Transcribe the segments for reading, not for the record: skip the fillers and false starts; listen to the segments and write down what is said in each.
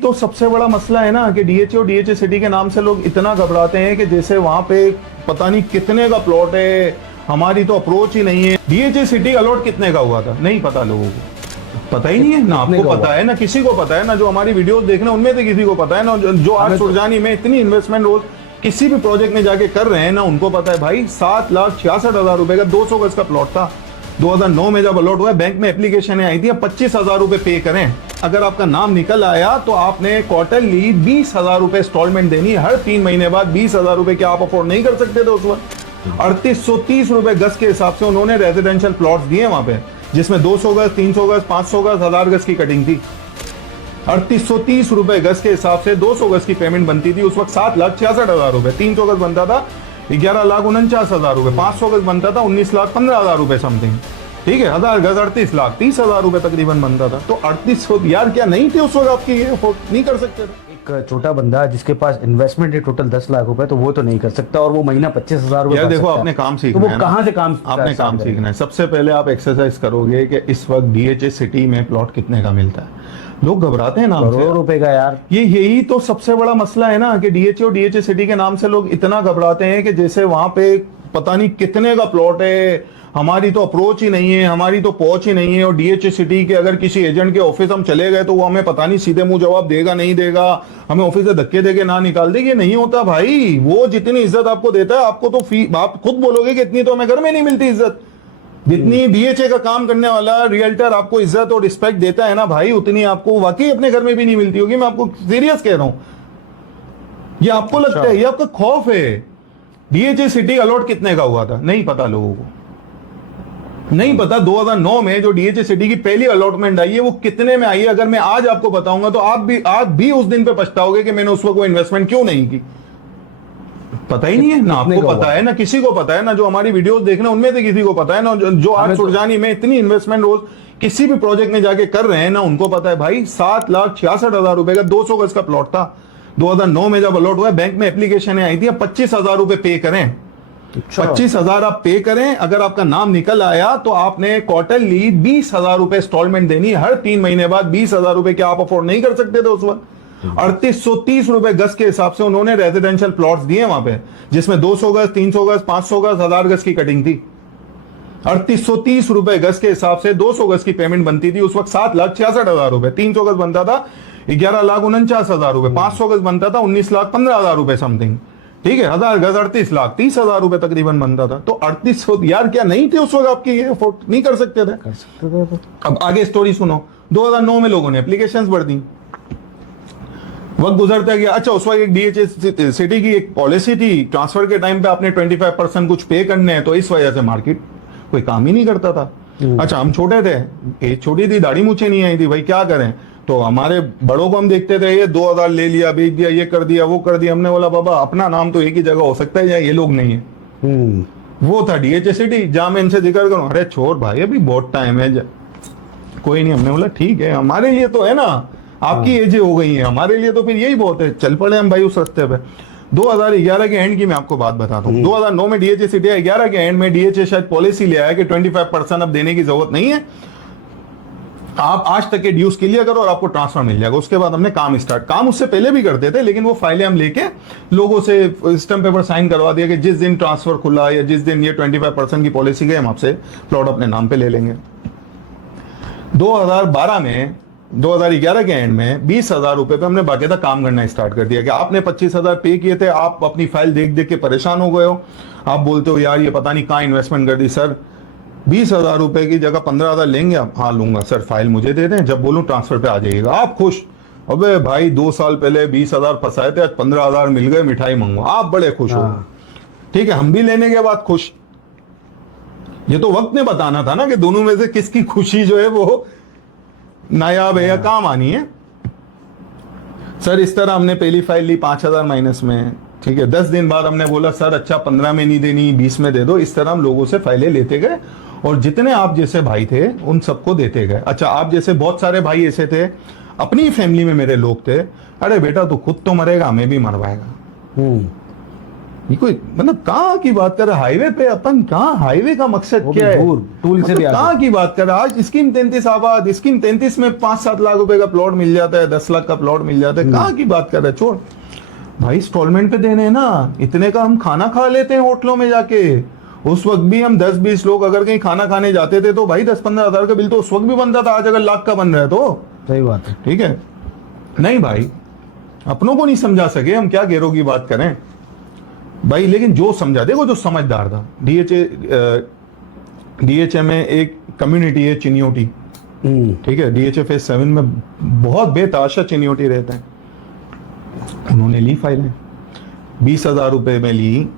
तो सबसे बड़ा मसला है ना कि डीएचए और डीएचए सिटी के नाम से लोग इतना घबराते हैं कि जैसे वहां पे पता नहीं कितने का प्लॉट है, हमारी तो अप्रोच ही नहीं है। डीएचए सिटी अलॉट कितने का हुआ था नहीं पता लोगों को, पता ही नहीं है ना, आपको पता है ना, किसी को पता है ना, जो हमारी वीडियोस देख रहे हैं उनमें से किसी को पता है ना, जो आज सुरजानी में इतनी इन्वेस्टमेंट रोज किसी भी प्रोजेक्ट में जाके कर रहे हैं ना, उनको पता है भाई 7,66,000 रुपए का 200 गज का प्लॉट था। 2009 में जब अलॉट हुआ, बैंक में एप्लीकेशन आई थी, अब 25,000 रुपए पे करें। अगर आपका नाम निकल आया तो आपने क्वार्टरली 20,000 रुपए इंस्टॉलमेंट देनी है, हर 3 महीने बाद 20,000 रुपए क्या आप अफोर्ड नहीं कर सकते थे उस वक्त? 3830 रुपए गज के हिसाब से उन्होंने रेजिडेंशियल प्लॉट्स दिए वहां पे, जिसमें 200 गज, 300 गज, 500 गज, 1000 गज की कटिंग थी। 3830 रुपए गज के हिसाब से 200 गज की पेमेंट बनती थी उस वक्त 7,66,000 रुपए। 300 गज बनता था 11,49,000 रुपए, 500 गज बनता था 19,15,000 रुपए समथिंग, ठीक है। 1000 गज 38,30,000 रुपए तकरीबन बनता था। तो 38 यार क्या नहीं थे उस वक्त आपकी, ये नहीं कर सकते थे। एक छोटा बंदा जिसके पास इन्वेस्टमेंट है टोटल 10 लाख रुपए, तो वो तो नहीं कर सकता, और वो महीना 25,000 रुपए। यार देखो, आपने काम सीखना है, तो वो कहाँ से काम आपने काम सीखना है। सबसे पहले आप एक्सरसाइज करोगे कि इस वक्त डीएचए सिटी में प्लॉट कितने का मिलता है। लोग घबराते हैं नाम से, करोड़ों रुपए का यार। यही तो सबसे बड़ा मसला है ना कि डीएचए और डीएचए सिटी के नाम से लोग इतना घबराते हैं कि जैसे वहां पे पता नहीं कितने का प्लॉट है, हमारी तो अप्रोच ही नहीं है, हमारी तो पहुंच ही नहीं है। और डीएचए सिटी के अगर किसी एजेंट के ऑफिस हम चले गए तो वो हमें पता नहीं सीधे मुंह जवाब देगा नहीं देगा, हमें ऑफिस से धक्के देके ना निकाल देगी। नहीं होता भाई, वो जितनी इज्जत आपको देता है, आपको तो आप खुद बोलोगे कि इतनी तो हमें घर में नहीं मिलती इज्जत। जितनी डीएचए का काम करने वाला रियल्टर आपको इज्जत और रिस्पेक्ट देता है ना भाई, उतनी आपको वाकई अपने घर में भी नहीं मिलती होगी। मैं आपको सीरियस कह रहा हूं, ये आपको लगता है, ये आपका खौफ है। डीएचए सिटी अलॉट कितने का हुआ था नहीं पता लोगों को, नहीं पता। 2009 में जो डीएचए सिटी की पहली अलॉटमेंट आई है वो कितने में आई है, अगर मैं आज आपको बताऊंगा तो आप भी उस दिन पे पछताओगे कि मैंने उस वक्त वो इन्वेस्टमेंट क्यों नहीं की। पता ही नहीं है ना, आपको पता है ना, किसी को पता है ना, जो हमारी वीडियोस देख रहे हैं उनमें से किसी को पता है ना, जो आज सुरजानी में इतनी इन्वेस्टमेंट रोज किसी भी प्रोजेक्ट में जाके कर रहे हैं ना, उनको पता है भाई 7,66,000 रुपए का 200 गज का प्लॉट था। 2009 में जब अलॉट हुआ, बैंक में एप्लीकेशन आई थी, 25,000 रुपए पे करें। 25,000 आप पे करें, अगर आपका नाम निकल आया तो आपने क्वार्टरली 20,000 रुपए इंस्टॉलमेंट देनी है, हर 3 महीने बाद 20,000 रुपए क्या आप अफोर्ड नहीं कर सकते थे उस वक्त? 3830 रुपए गज के हिसाब से उन्होंने रेजिडेंशियल प्लॉट्स दिए वहां पे, जिसमें 200 गज, 300 गज, 500 गज, 1000 गज की कटिंग थी। 3830 रुपए गज के हिसाब से 200 गज की पेमेंट बनती थी उस वक्त 7,66,000 रुपए। 300 गज बनता था 11,49,000 रुपए, 500 गज बनता था 19,15,000 रुपए समथिंग, ठीक है। 1000 गज 38,30,000 रुपए तकरीबन बनता था। तो 38 यार क्या नहीं थे उस वक्त आपकी, ये अफोर्ड नहीं कर सकते थे। अब आगे स्टोरी सुनो। 2009 में लोगों ने एप्लीकेशंस भर दी, वक्त गुजरता गया। अच्छा, उस वक्त एक डीएचए सिटी की एक पॉलिसी थी, ट्रांसफर के टाइम पे आपने 25% कुछ पे करने हैं, तो इस वजह से मार्केट कोई काम ही नहीं करता था। अच्छा, हम छोटे थे, एज छोटी थी, दाढ़ी मूछे नहीं आई थी, भाई क्या करें। तो हमारे बड़ों को हम देखते थे, ये 2000 ले लिया, बेच दिया, ये कर दिया, वो कर दिया। हमने बोला बाबा अपना नाम तो एक ही जगह हो सकता है जहाँ ये लोग नहीं है। वो था डीएचए सिटी, जहां मैं इनसे जिक्र करूं, अरे छोड़ भाई अभी बहुत टाइम है, कोई नहीं। हमने बोला ठीक है, हमारे लिए तो है ना, आपकी एज हो गई है, हमारे लिए तो फिर यही बहुत है, चल पड़े हम भाई उस रास्ते पे। 2011 के एंड की मैं आपको बात बताता हूँ। 2009 में डीएचए सिटी, 11 के एंड में डीएचए शायद पॉलिसी ले आया कि 25% अब देने की जरूरत नहीं है, आप आज तक के ड्यूज क्लियर करो और आपको ट्रांसफर मिल जाएगा। उसके बाद हमने काम उससे पहले भी करते थे, लेकिन वो फाइलें हम लेके लोगों से स्टैम्प पेपर साइन करवा दिया कि जिस दिन ट्रांसफर खुला या जिस दिन ये 25% की पॉलिसी गई, हम आपसे प्लॉट अपने नाम पे ले लेंगे। 2012 में 2011 के एंड में 20,000 रुपए पे हमने बाकायदा काम करना स्टार्ट कर दिया कि आपने 25,000 पे किए थे, आप अपनी फाइल देख देख के परेशान हो गए हो, आप बोलते हो यार ये पता नहीं कहाँ इन्वेस्टमेंट कर दी। सर 20,000 रुपए की जगह 15,000 लेंगे आप? हाँ लूंगा सर, फाइल मुझे दे दें, जब बोलूं ट्रांसफर पे आ जाइएगा। आप खुश? अबे भाई 2 साल पहले 20,000 फंसाए थे, आज 15,000 मिल गए, मिठाई मंगवा, आप बड़े खुश हो। ठीक है, हम भी लेने के बाद खुश। ये तो वक्त ने बताना था ना कि दोनों में से किसकी खुशी जो है वो नायाब है या काम आनी है। सर इस तरह हमने पहली फाइल ली 5,000 माइनस में, ठीक है। 10 दिन बाद हमने बोला सर अच्छा 15 में नहीं देनी, 20 में दे दो। इस तरह हम लोगों से फाइलें लेते गए और जितने आप जैसे भाई थे उन सबको देते गए। अच्छा, आप जैसे बहुत सारे भाई ऐसे थे, अपनी फैमिली में मेरे लोग थे, अरे बेटा तू खुद तो मरेगा, हमें भी मरवाएगा। ये कोई मतलब कहाँ की बात कर रहे हैं? हाईवे पे अपन कहाँ, हाईवे का मकसद वो क्या भी है? दूर, टूल से भी आगे। कहाँ की बात कर रहे हैं? आज स्कीम 33 आबाद, स्कीम 33 में 5-7 लाख रुपए का प्लॉट मिल जाता है, 10 लाख का प्लॉट मिल जाता है। कहाँ की बात कर रहे हैं? छोड़ भाई, इंस्टॉलमेंट पे देने हैं ना, इतने का हम खाना खा लेते हैं होटलों में जाके। उस वक्त भी हम 10-20 लोग अगर कहीं खाना खाने जाते थे तो भाई 10-15 हजार का बिल तो उस वक्त भी बनता था। आज अगर लाख का बन रहा है तो सही बात है। ठीक है। नहीं भाई, अपनों को नहीं समझा सके, हम क्या गैरों की बात करें भाई। लेकिन जो समझा, देखो जो समझदार था, डीएचए में एक कम्युनिटी है चिनियोटी, ठीक है। डीएचए फेज 7 में बहुत बेताशा चिनियोटी रहते हैं। उन्होंने ली फाइलें, 20,000 रुपए में ली,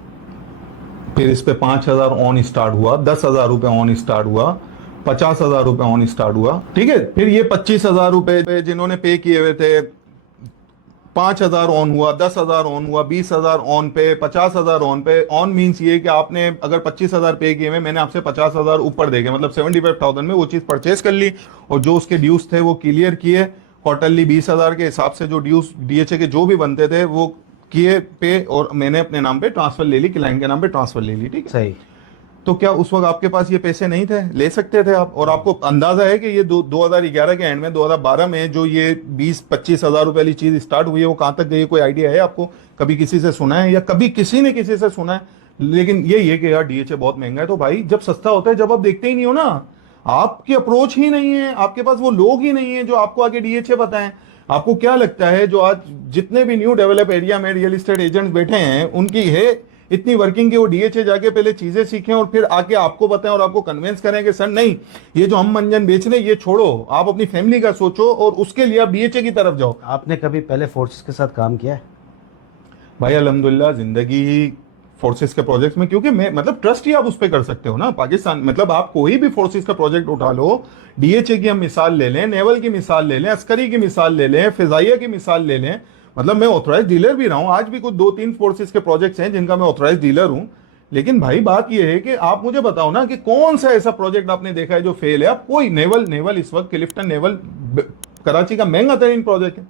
फिर इस पे 5,000 ऑन स्टार्ट हुआ, 10,000 रुपए ऑन स्टार्ट हुआ, 50,000 रुपए ऑन स्टार्ट हुआ, ठीक है। फिर ये 25,000 रुपए जिन्होंने पे किए हुए थे, 5,000 ऑन हुआ, 10,000 ऑन हुआ, 20,000 ऑन पे, 50,000 ऑन पे। ऑन मीन्स ये कि आपने अगर 25,000 पे किए हुए, मैंने आपसे 50,000 ऊपर देके, मतलब 75,000 में वो चीज परचेज कर ली, और जो उसके ड्यूज थे वो क्लियर किए क्वार्टरली 20,000 के हिसाब से। जो ड्यूज डीएचए के जो भी बनते थे वो किए पे, और मैंने अपने नाम पे ट्रांसफर ले ली, क्लाइंट के नाम पे ट्रांसफर ले ली, ठीक है। सही। तो क्या उस वक्त आपके पास ये पैसे नहीं थे? ले सकते थे आप। और आपको अंदाजा है कि ये 2011 के एंड में, 2012 में जो ये 20-25 हजार रुपए वाली चीज स्टार्ट हुई है, वो कहां तक गई? कोई आइडिया है आपको? कभी किसी से सुना है, या कभी किसी ने किसी से सुना है? लेकिन यही है कि यार डीएचए बहुत महंगा है। तो भाई जब सस्ता होता है, जब आप देखते ही नहीं हो ना, आपकी अप्रोच ही नहीं है, आपके पास वो लोग ही नहीं है जो आपको आगे डीएचए बताएं। आपको क्या लगता है जो आज जितने भी न्यू डेवलप एरिया में रियल एस्टेट एजेंट्स बैठे हैं, उनकी है इतनी वर्किंग कि वो डीएचए जाके पहले चीजें सीखें और फिर आके आपको बताएं और आपको कन्विंस करें कि सर नहीं, ये जो हम मंजन बेच रहे हैं ये छोड़ो, आप अपनी फैमिली का सोचो और उसके लिए आप डीएचए की तरफ जाओ। आपने कभी पहले फोर्सेस के साथ काम किया है? भाई अल्हम्दुलिल्लाह जिंदगी ही फोर्सेस के प्रोजेक्ट्स में, क्योंकि मैं मतलब ट्रस्ट ही आप उस पर कर सकते हो ना। पाकिस्तान मतलब आप कोई भी फोर्सेस का प्रोजेक्ट उठा लो, डीएचए की हम मिसाल ले लें, नेवल की मिसाल ले लें, अस्करी की मिसाल ले लें, फिजाइया की मिसाल ले लें, मतलब मैं ऑथराइज डीलर भी रहा हूं। आज भी कुछ 2-3 फोर्सेस के प्रोजेक्ट्स हैं जिनका मैं ऑथराइज डीलर हूं। लेकिन भाई बात यह है कि आप मुझे बताओ ना कि कौन सा ऐसा प्रोजेक्ट आपने देखा है जो फेल है? आप कोई नेवल इस वक्त क्लिफ्टन नेवल कराची का महंगा तरीन प्रोजेक्ट है,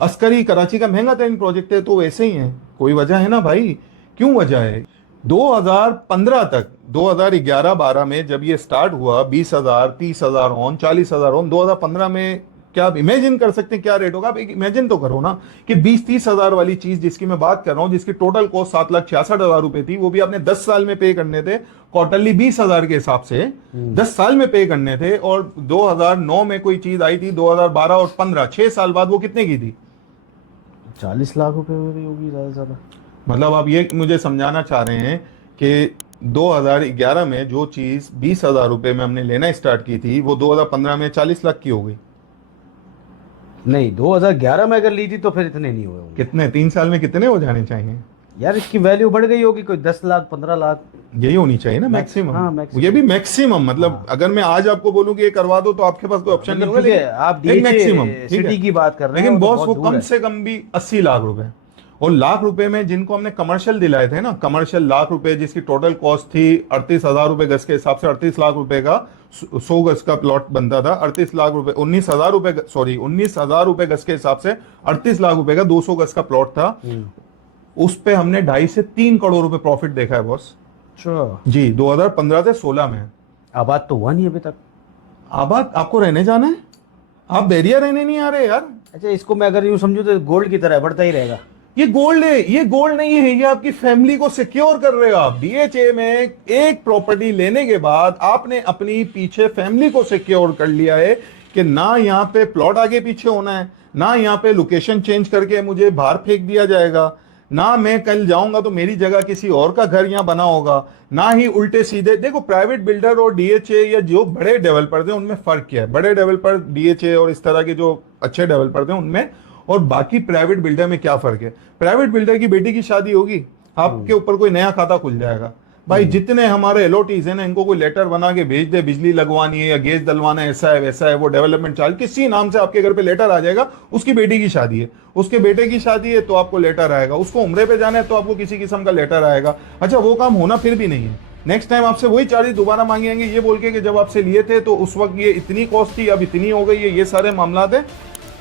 अस्करी कराची का महंगा तरीन प्रोजेक्ट है, तो वैसे ही है। कोई वजह है ना भाई, क्यों वजह है? 2015 तक, 2011-12 में जब ये स्टार्ट हुआ, 20,000, 30,000 ऑन, 40,000 ऑन, 2015 में क्या आप इमेजिन कर सकते हैं क्या रेट होगा? आप एक इमेजिन तो करो ना कि 20-30 हजार वाली चीज जिसकी मैं बात कर रहा हूं, जिसकी टोटल कॉस्ट 7,66,000 रुपए थी, वो भी आपने 10 साल में पे करने थे, क्वार्टरली 20,000 के हिसाब से 10 साल में पे करने थे। और 2009 में कोई चीज आई थी, 2012 और 15, 6 साल बाद वो कितने की थी? 40 लाख रुपए में होगी ज्यादा से ज्यादा। मतलब आप ये मुझे समझाना चाह रहे हैं कि 2011 में जो चीज 20,000 रुपए में हमने लेना स्टार्ट की थी, वो 2015 में 40 लाख की हो गई। नहीं, 2011 में अगर ली थी तो फिर इतने नहीं हुए होंगे। कितने 3 साल में कितने हो जाने चाहिए यार? इसकी वैल्यू बढ़ गई होगी, कोई 10 लाख 15 लाख यही होनी चाहिए ना मैक्सिमम। हाँ, maximum। ये भी मैक्सिमम, मतलब अगर मैं आज आपको बोलूं कि ये करवा दो तो आपके पास कोई ऑप्शन नहीं होगा। ठीक है, लेकिन आप एक मैक्सिमम सिटी की बात कर रहे हैं, लेकिन वो तो बॉस बहुत वो दूर कम है। से कम भी 80 लाख रुपए, और लाख रुपए में जिनको हमने कमर्शियल दिलाए थे ना, कमर्शियल लाख रुपए जिसकी टोटल कॉस्ट थी 38,000 रुपए गज के हिसाब से, 38 लाख रुपए का 100 गज का प्लॉट बनता था। 38 लाख रुपए 19,000 रुपए, सॉरी 19,000 रुपए गज के हिसाब से 38 लाख रुपए का 200 गज का प्लॉट था। उस पे हमने 2.5 से 3 करोड़ रुपए प्रॉफिट देखा है बॉस जी, 2015 से 16 में। आबाद तो हुआ नहीं अभी तक। आबाद आपको रहने जाना है, आप बैरिया रहने नहीं आ रहे यार। अच्छा, इसको मैं अगर यूं समझूं तो गोल्ड की तरह बढ़ता ही रहेगा। ये गोल्ड है, ये गोल्ड नहीं है, ये आपकी फैमिली को सिक्योर कर रहे हो आप। डीएचए में एक प्रॉपर्टी लेने के बाद आपने अपनी पीछे फैमिली को सिक्योर कर लिया है कि ना यहाँ पे प्लॉट आगे पीछे होना है, ना यहाँ पे लोकेशन चेंज करके मुझे बाहर फेंक दिया जाएगा, ना मैं कल जाऊंगा तो मेरी जगह किसी और का घर यहाँ बना होगा, ना ही उल्टे सीधे। देखो प्राइवेट बिल्डर और डीएचए या जो बड़े डेवलपर्स हैं उनमें फर्क क्या है? बड़े डेवलपर डीएचए और इस तरह के जो अच्छे डेवलपर्स हैं उनमें और बाकी प्राइवेट बिल्डर में क्या फर्क है? प्राइवेट बिल्डर की बेटी की शादी होगी, आपके ऊपर कोई नया खाता खुल जाएगा। भाई जितने हमारे एलओटीज है ना, इनको कोई लेटर बना के भेज दे, बिजली लगवानी है या गैस डलवाना है, ऐसा है वैसा है, वो डेवलपमेंट चार्ज किसी नाम से आपके घर पे लेटर आ जाएगा। उसकी बेटी की शादी है, उसके बेटे की शादी है तो आपको लेटर आएगा, उसको उम्रे पे जाना है तो आपको किसी किस्म का लेटर आएगा। अच्छा, वो काम होना फिर भी नहीं है, नेक्स्ट टाइम आपसे वही चार्जेस दोबारा मांगेंगे ये बोल के कि जब आपसे लिए थे तो उस वक्त ये इतनी कॉस्ट थी, अब इतनी हो गई है। ये सारे मामला है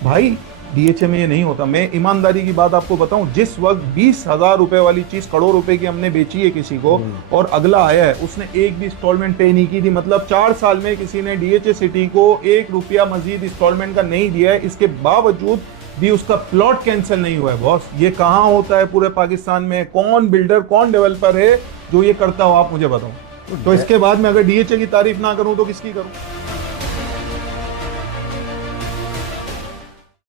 भाई। डीएचए में ये नहीं होता। मैं ईमानदारी की बात आपको बताऊं, जिस वक्त 20,000 रुपए वाली चीज करोड़ रुपए की हमने बेची है किसी को और अगला आया है उसने एक भी इंस्टॉलमेंट पे नहीं की थी, मतलब 4 साल में किसी ने डीएचए सिटी को 1 रुपया मजीद इंस्टॉलमेंट का नहीं दिया है, इसके बावजूद भी उसका प्लॉट कैंसिल नहीं हुआ है। बॉस ये कहाँ होता है पूरे पाकिस्तान में? कौन बिल्डर कौन डेवलपर है जो ये करता हो, आप मुझे बताओ। तो इसके बाद में अगर डीएचए की तारीफ ना करूं तो किसकी करूं?